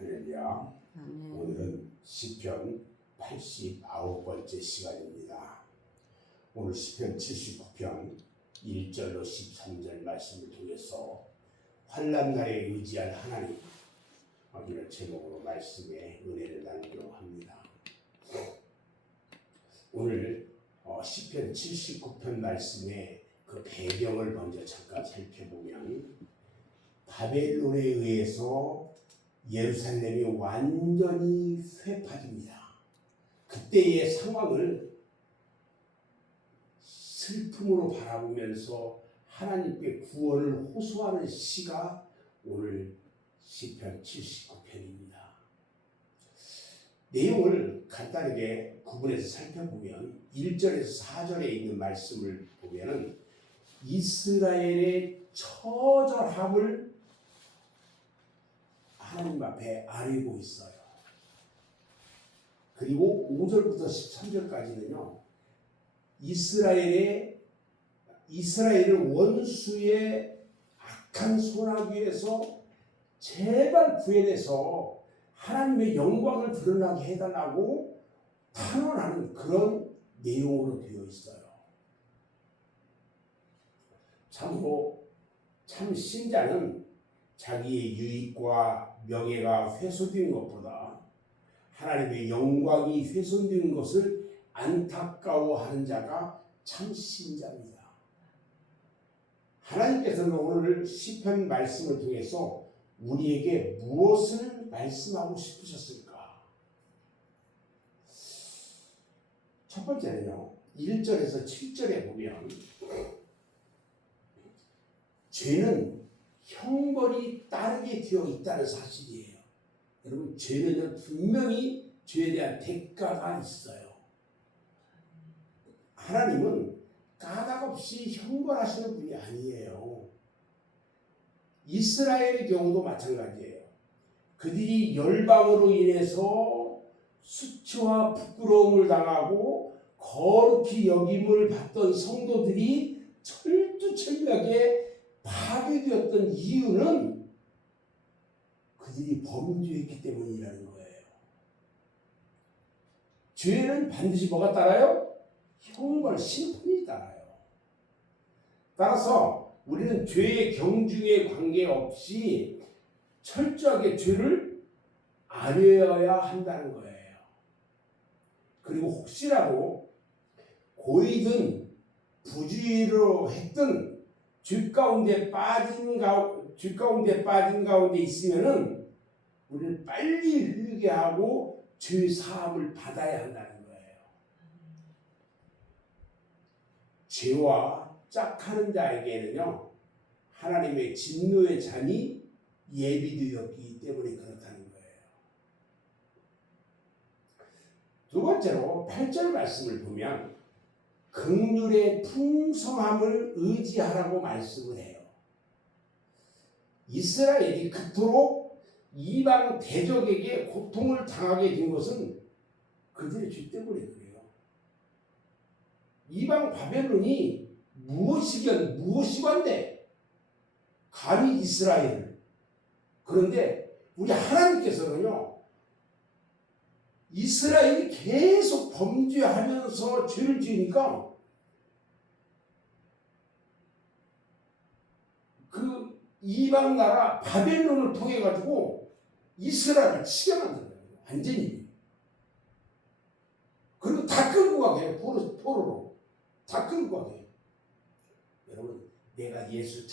할렐루야. 오늘은 시편 89번째 시간입니다. 오늘 시편 79편 1절로 13절 말씀을 통해서 환난날에 의지할 하나님, 이런 제목으로 말씀에 은혜를 나누려고 합니다. 오늘 시편 79편 말씀의 그 배경을 먼저 잠깐 살펴보면, 바벨론에 의해서 예루살렘이 완전히 쇠파집니다. 그때의 상황을 슬픔으로 바라보면서 하나님께 구원을 호소하는 시가 오늘 시편 79편입니다. 내용을 간단하게 구분해서 살펴보면 1절에서 4절에 있는 말씀을 보면 이스라엘의 처절함을 하나님 앞에 아뢰고 있어요. 그리고 5절부터 13절까지는요, 이스라엘을 원수의 악한 손아귀에서 제발 구해내서 하나님의 영광을 드러나게 해달라고 탄원하는 그런 내용으로 되어 있어요. 참으로 참 신자는 자기의 유익과 명예가 훼손된 것보다 하나님의 영광이 훼손된 것을 안타까워하는 자가 참 신자입니다. 하나님께서는 오늘 시편 말씀을 통해서 우리에게 무엇을 말씀하고 싶으셨을까? 첫 번째는요, 1절에서 7절에 보면 죄는 형벌이 따르게 되어 있다는 사실이에요. 여러분, 죄는 분명히 죄에 대한 대가가 있어요. 하나님은 까닭없이 형벌하시는 분이 아니에요. 이스라엘의 경우도 마찬가지예요. 그들이 열방으로 인해서 수치와 부끄러움을 당하고 거룩히 여김을 받던 성도들이 철두철미하게 파괴되었던 이유는 그들이 범죄했기 때문이라는 거예요. 죄는 반드시 뭐가 따라요? 형벌, 심판이 따라요. 따라서 우리는 죄의 경중에 관계없이 철저하게 죄를 아뢰어야 한다는 거예요. 그리고 혹시라도 고이든 부주의로 했든 죄 가운데 빠진 가운데 있으면은 우리는 빨리 회개 하고 죄 사함을 받아야 한다는 거예요. 죄와 짝하는 자에게는요, 하나님의 진노의 잔이 예비되었기 때문에 그렇다는 거예요. 두 번째로 8절 말씀을 보면 긍휼의 풍성함을 의지하라고 말씀을 해요. 이스라엘이 그토록 이방 대적에게 고통을 당하게 된 것은 그들의 죄 때문에 그래요. 이방 바벨론이 무엇이건데 감히 이스라엘을. 그런데 우리 하나님께서는요, 이스라엘이 계속 범죄하면서 죄를 지으니까 그 이방 나라 바벨론을 통해 가지고 이스라엘을 치게 만들어요. 완전히. 그리고 다 끌고 가게 해요. 포로로. 다 끌고 가게 해요. 여러분, 내가 예수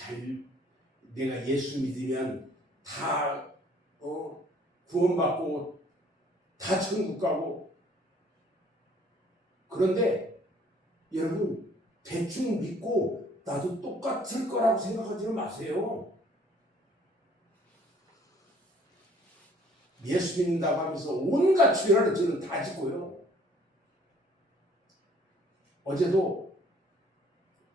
믿으면 다 구원받고 다 천국 가고. 그런데 여러분, 대충 믿고 나도 똑같을 거라고 생각하지는 마세요. 예수 믿는다고 하면서 온갖 죄를 저는 다 짓고요. 어제도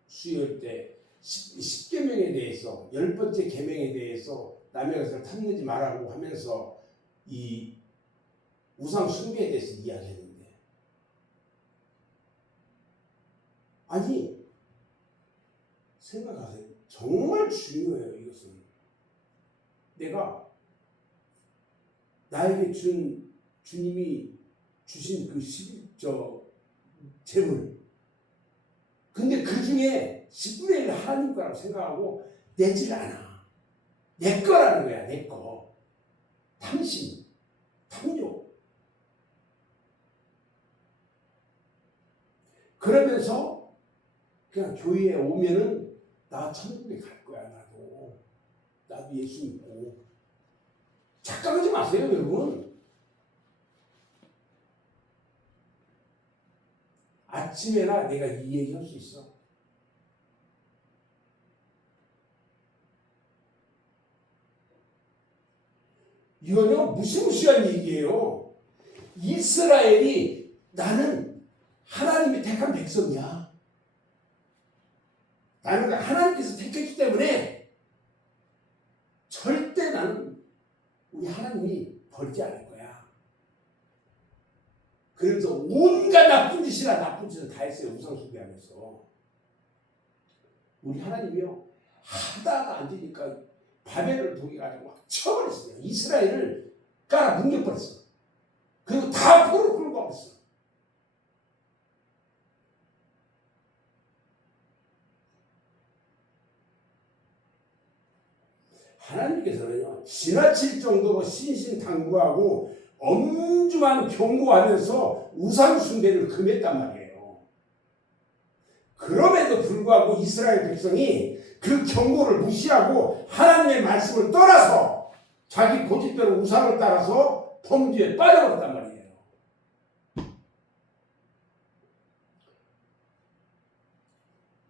수요일 때 10계명에 대해서 10번째 계명에 대해서 남의 것을 탐내지 말라고 하면서 이 우상 숭배에 대해서 이야기했는데, 아니 생각하세요. 정말 중요해요. 이것은 내가 나에게 주님이 주신 그 재물. 근데 그 중에 10분의 1을 하나님 거라고 생각하고 내질 않아. 내 거라는 거야, 내 거. 탐심, 탐욕. 그러면서 그냥 교회에 오면은 나 천국에 갈 거야, 나도. 나도 예수 믿고. 착각하지 마세요, 여러분. 아침에나 내가 이 얘기 할 수 있어. 이거는요, 무시무시한 얘기예요. 이스라엘이 나는 하나님이 택한 백성이야. 나는 하나님께서 택했기 때문에 절대 나는 우리 하나님이 버리지 않을 거야. 그래서 온갖 나쁜 짓을 다 했어요. 우상숭배하면서. 우리 하나님이요, 하다가 안 되니까 바벨을 독이 가지고 막 쳐버렸어요. 이스라엘을 깔아 뭉개버렸어. 그리고 다 포로로 끌고 가버렸어. 하나님께서는요, 지나칠 정도로 신신당부하고 엄중한 경고하면서 우상숭배를 금했단 말이에요. 그럼에도 불구하고 이스라엘 백성이 그 경고를 무시하고 하나님의 말씀을 떠나서 자기 고집대로 우상을 따라서 범죄에 빠져버렸단 말이에요.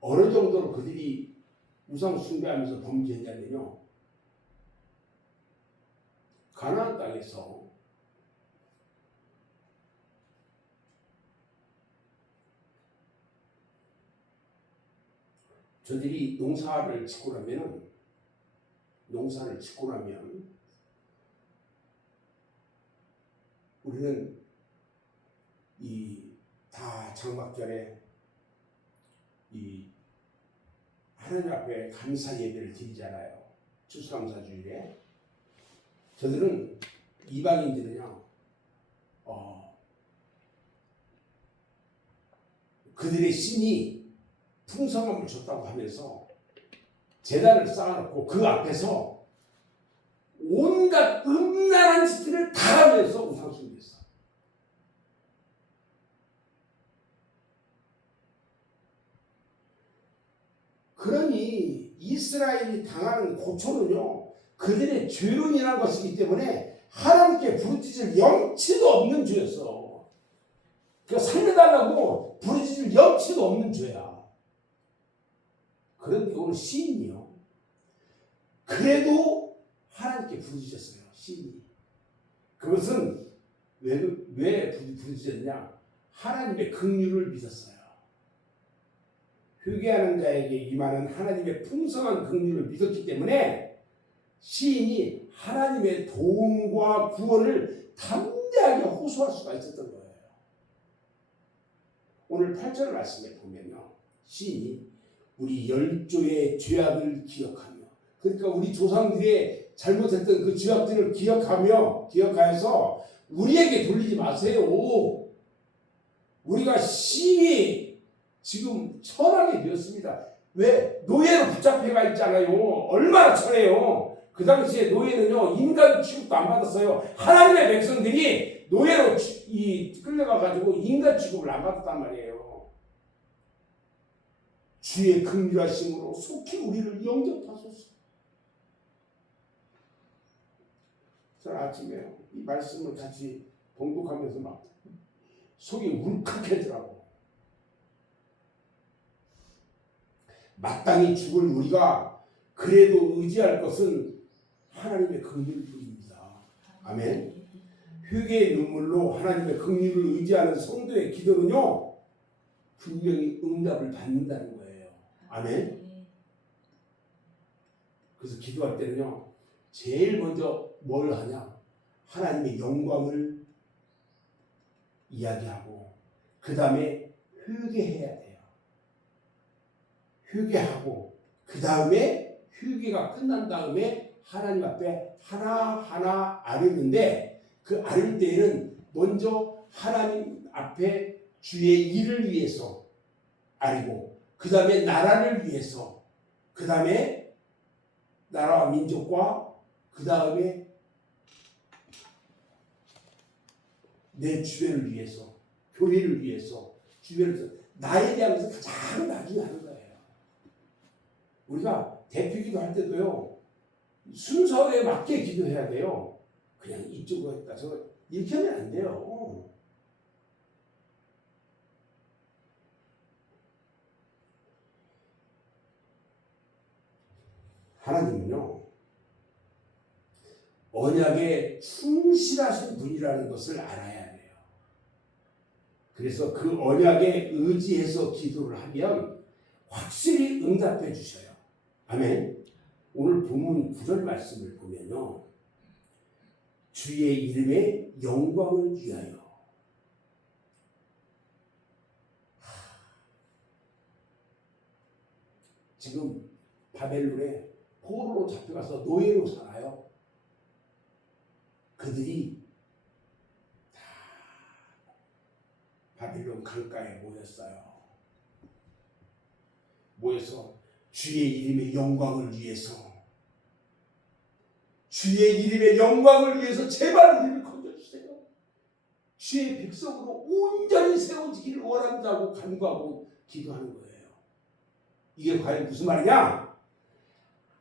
어느 정도로 그들이 우상 숭배하면서 범죄했냐면요, 가나안 땅에서 저들이 농사를 짓고 나면 우리는 이 다 장막절에 이 하나님 앞에 감사 예배를 드리잖아요. 추수감사주일에. 저들은, 이방인들은요, 그들의 신이 풍성함을 줬다고 하면서 제단을 쌓아놓고 그 앞에서 온갖 음란한 짓들을 다 하면서 우상숭배했어. 그러니 이스라엘이 당하는 고초는요, 그들의 죄로 인한 것이기 때문에 하나님께 부르짖을 염치도 없는 죄였어. 그러니까 살려달라고 부르짖을 염치도 없는 죄야. 그런데 오늘 시인이요, 그래도 하나님께 부르짖었어요. 시인이. 그것은 왜 부르짖었냐? 하나님의 긍휼을 믿었어요. 회개하는 자에게 임하는 하나님의 풍성한 긍휼을 믿었기 때문에 시인이 하나님의 도움과 구원을 담대하게 호소할 수가 있었던 거예요. 오늘 8절 말씀에 보면요, 시인이 우리 열조의 죄악을 기억하며, 그러니까 우리 조상들의 잘못했던 그 죄악들을 기억하여서 우리에게 돌리지 마세요. 우리가 심히 지금 천하게 되었습니다. 왜? 노예로 붙잡혀가 있잖아요. 얼마나 천해요. 그 당시에 노예는요, 인간 취급도 안 받았어요. 하나님의 백성들이 노예로 끌려가가지고 인간 취급을 안 받았단 말이에요. 주의 긍휼하심으로 속히 우리를 영접하소서. 저는 아침에 이 말씀을 같이 봉독하면서 막 속이 울컥하더라고. 마땅히 죽을 우리가 그래도 의지할 것은 하나님의 긍휼뿐입니다. 아멘. 회개의 눈물로 하나님의 긍휼을 의지하는 성도의 기도는요, 분명히 응답을 받는다는 거예요. 아멘. 그래서 기도할 때는요, 제일 먼저 뭘 하냐? 하나님의 영광을 이야기하고 그 다음에 회개해야 돼요. 회개하고 그 다음에 회개가 끝난 다음에 하나님 앞에 하나하나 아뢰는데, 그 아뢰 때에는 먼저 하나님 앞에 주의 일을 위해서 아뢰고, 그 다음에 나라를 위해서, 그 다음에 나라와 민족과, 그 다음에 내 주변을 위해서, 교회를 위해서, 주변을 위해서, 나에 대한 것을 가장 나중에 하는 거예요. 우리가 대표기도 할 때도요, 순서에 맞게 기도해야 돼요. 그냥 이쪽으로 했다 저거 이렇게 하면 안 돼요. 하나님은요, 언약에 충실하신 분이라는 것을 알아야 돼요. 그래서 그 언약에 의지해서 기도를 하면 확실히 응답해 주셔요. 아멘. 오늘 본문 9절 말씀을 보면요, 주의 이름의 영광을 위하여. 지금 바벨론에 포로로 잡혀가서 노예로 살아요. 그들이 다 바벨론 강가에 모여서 주의 이름의 영광을 위해서, 주의 이름의 영광을 위해서 제발 우리를 건져주세요. 주의 백성으로 온전히 세워지기를 원한다고 간구하고 기도하는 거예요. 이게 과연 무슨 말이냐?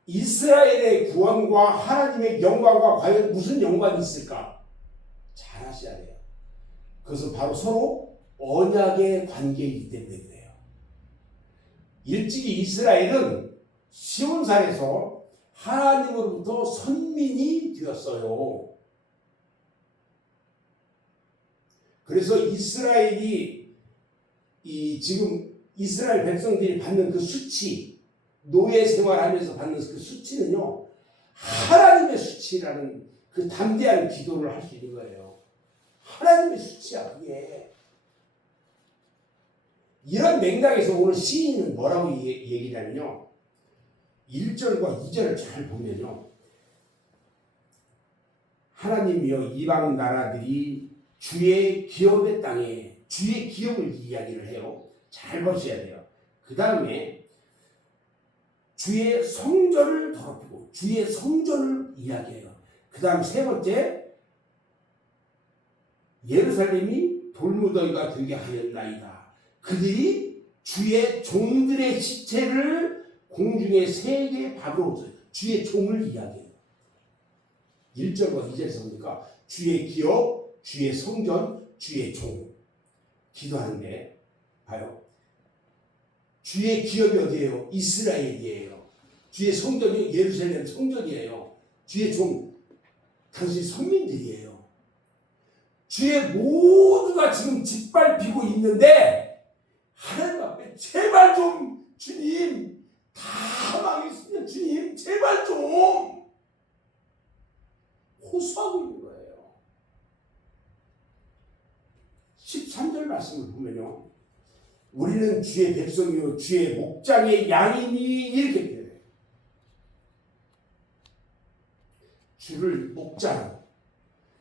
이스라엘의 구원과 하나님의 영광과 과연 무슨 연관이 있을까? 잘 아셔야 돼요. 그것은 바로 서로 언약의 관계이기 때문에 그래요. 일찍이 이스라엘은 시온산에서 하나님으로부터 선민이 되었어요. 그래서 이스라엘이 지금 이스라엘 백성들이 받는 그 수치, 노예 생활하면서 받는 그 수치는요, 하나님의 수치라는 그 담대한 기도를 할 수 있는 거예요. 하나님의 수치야, 그게. 이런 맥락에서 오늘 시인은 뭐라고 얘기냐면요, 1절과 2절을 잘 보면요, 하나님이여 이방 나라들이 주의 기업의 땅에, 주의 기업을 이야기를 해요. 잘 보셔야 돼요. 그 다음에 주의 성전을 더럽히고 주의 성전을 이야기해요. 그 다음 세 번째, 예루살렘이 돌무더기가 되게 하였나이다. 그들이 주의 종들의 시체를 공중의 새에게 밥으로 줬어요. 주의 종을 이야기해요. 1절과 2절에서 보니까 주의 기업, 주의 성전, 주의 종 기도하는데 봐요. 주의 기업이 어디예요? 이스라엘이에요. 주의 성전이 예루살렘 성전이에요. 주의 종, 당신 선민들이에요. 주의 모두가 지금 짓밟히고 있는데 하나님 앞에 제발 좀, 주님, 다 망했으면 주님 제발 좀 호소하고 있는 거예요. 13절 말씀을 보면요, 우리는 주의 백성이요 주의 목장의 양이니 이렇게 표현해요. 주를 목장,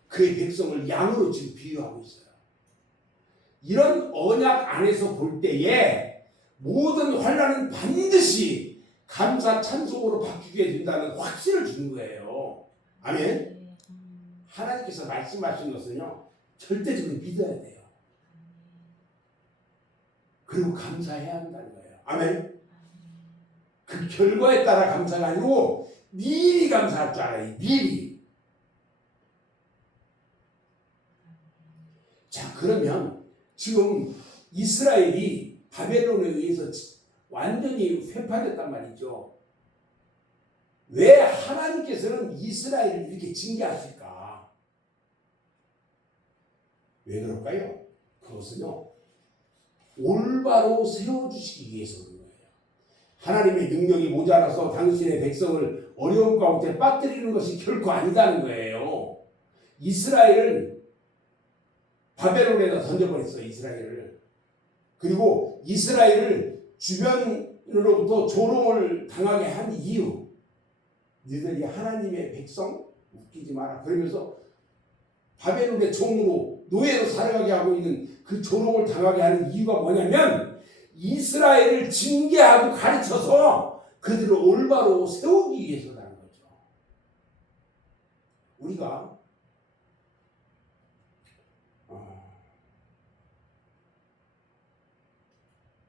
그의 백성을 양으로 지금 비유하고 있어요. 이런 언약 안에서 볼 때에 모든 환난은 반드시 감사 찬송으로 바뀌게 된다는 확신을 주는 거예요. 아멘. 하나님께서 말씀하신 것은요, 절대적으로 믿어야 돼요. 그리고 감사해야 한다는 거예요. 아멘. 그 결과에 따라 감사가 아니고 미리 감사할 줄 알아요. 미리. 자, 그러면 지금 이스라엘이 바벨론에 의해서 완전히 회파됐단 말이죠. 왜 하나님께서는 이스라엘을 이렇게 징계하실까? 왜 그럴까요? 그것은요, 올바로 세워주시기 위해서 그런 거예요. 하나님의 능력이 모자라서 당신의 백성을 어려움 가운데 빠뜨리는 것이 결코 아니다는 거예요. 이스라엘을 바벨론에다 던져버렸어요. 이스라엘을. 그리고 이스라엘을 주변으로부터 조롱을 당하게 한 이유, 너희들이 하나님의 백성 웃기지 마라 그러면서 바벨론의 종으로 노예로 살아가게 하고 있는 그 조롱을 당하게 하는 이유가 뭐냐면 이스라엘을 징계하고 가르쳐서 그들을 올바로 세우기 위해서라는 거죠. 우리가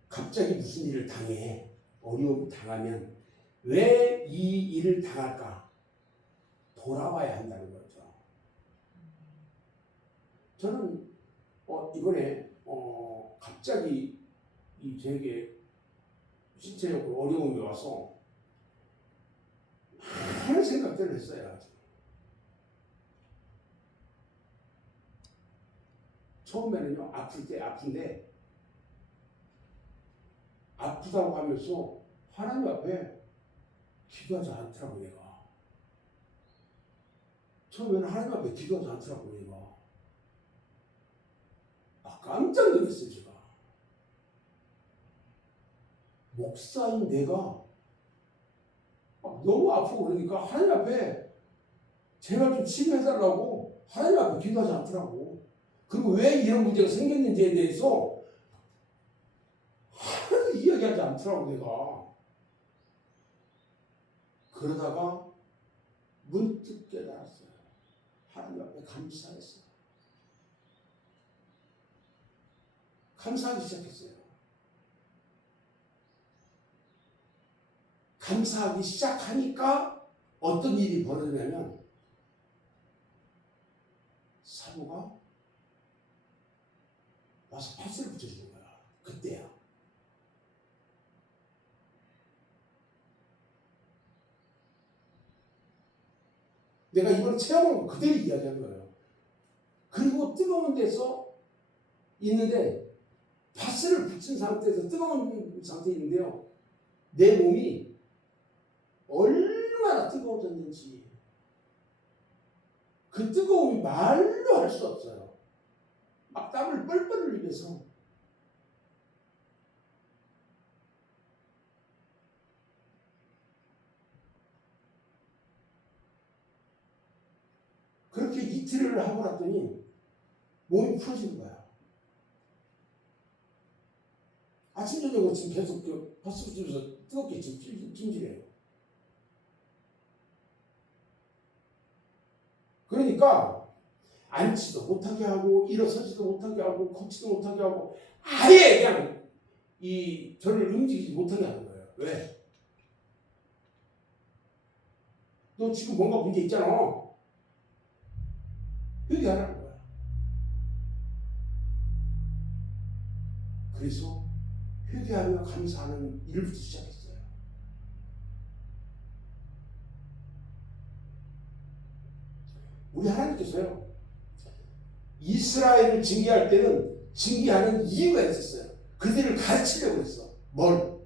갑자기 무슨 일을 당해 어려움을 당하면 왜 이 일을 당할까? 돌아와야 한다는 거죠. 저는 이번에 갑자기 제게 신체적으로 어려움이 와서 많은 생각들을 했어요. 처음에는요, 아픈데 아프다고 하면서 하나님 앞에 기도하지 않더라고 내가. 처음에는 하나님 앞에 기도하지 않더라고 내가. 깜짝 놀랐어요 제가. 목사인 내가 너무 아프고 그러니까 하나님 앞에 제발 좀 치료해달라고 하나님 앞에 기도하지 않더라고. 그리고 왜 이런 문제가 생겼는지에 대해서 하나도 이야기하지 않더라고 내가. 그러다가 문득 깨달았어요. 하나님 앞에 감사했어요. 감사하기 시작했어요. 감사하기 시작하니까 어떤 일이 벌어지냐면 사모가 와서 파스를 붙여주는 거야. 그때야. 내가 이번에 체험한 거 그대로 이야기한 거예요. 그리고 뜨거운 데서 있는데 파스를 붙인 상태에서 뜨거운 상태에 있는데요. 내 몸이 얼마나 뜨거워졌는지 그 뜨거움이 말로 할 수 없어요. 막 땀을 뻘뻘 흘리면서 그렇게 이틀을 하고 났더니 몸이 풀어지는 거야. 아침 저녁으로 지금 계속 그 파스 붙이면서 뜨겁게 지금 찜질해요. 그러니까 앉지도 못하게 하고 일어서지도 못하게 하고 걷지도 못하게 하고 아예 그냥 저를 움직이지 못하게 하는 거예요. 왜? 너 지금 뭔가 문제 있잖아. 회개하라는 거야. 그래서 회개하며 감사하는 일부터 시작했어요. 우리 하나님께서요, 이스라엘을 징계할 때는 징계하는 이유가 있었어요. 그들을 가르치려고 했어. 뭘?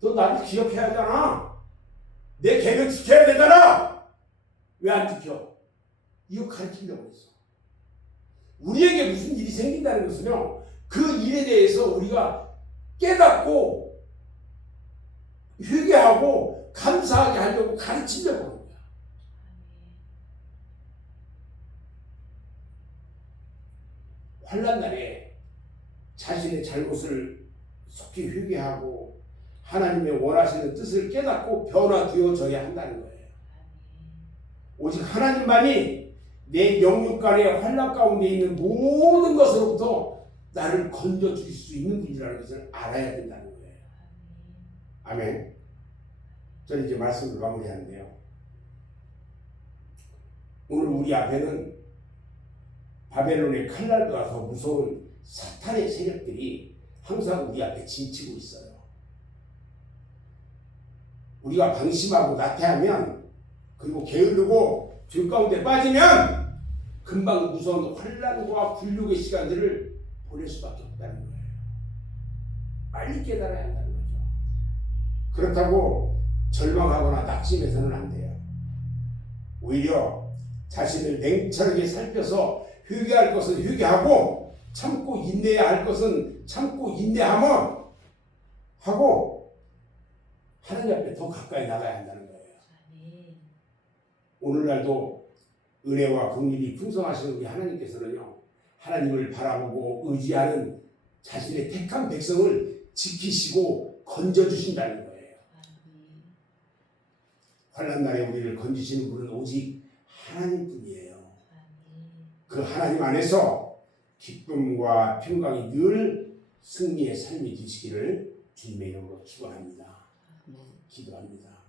너 나를 기억해야 하잖아. 내 계획 지켜야 되잖아. 왜 안 지켜? 이거 가르치려고 했어. 우리에게 무슨 일이 생긴다는 것은요, 그 일에 대해서 우리가 깨닫고 회개하고 감사하게 하려고 가르치려고 하는 거야. 환난 날에 자신의 잘못을 속히 회개하고 하나님의 원하시는 뜻을 깨닫고 변화되어져야 한다는 거예요. 오직 하나님만이 내 영육간의 환난 가운데 있는 모든 것으로부터 나를 건져주실 수 있는 분이라는 것을 알아야 된다는 거예요. 아멘. 저는 이제 말씀을 마무리하는데요. 오늘 우리 앞에는 바벨론의 칼날보다 더 무서운 사탄의 세력들이 항상 우리 앞에 진치고 있어요. 우리가 방심하고 나태하면 그리고 게으르고 죄 가운데 빠지면 금방 무서운 환난과 굴욕의 시간들을 보낼 수밖에 없다는 거예요. 빨리 깨달아야 한다는 거죠. 그렇다고 절망하거나 낙심해서는 안 돼요. 오히려 자신을 냉철하게 살펴서 회개할 것은 회개하고 참고 인내해야 할 것은 참고 인내하면 하고 하나님 앞에 더 가까이 나가야 한다는 거예요. 오늘날도 은혜와 긍휼이 풍성하신 우리 하나님께서는요, 하나님을 바라보고 의지하는 자신의 택한 백성을 지키시고 건져주신다는 거예요. 환난 날에 우리를 건지시는 분은 오직 하나님뿐이에요. 그 하나님 안에서 기쁨과 평강이 늘 승리의 삶이 되시기를 주님의 이름으로 축원합니다. 기도합니다.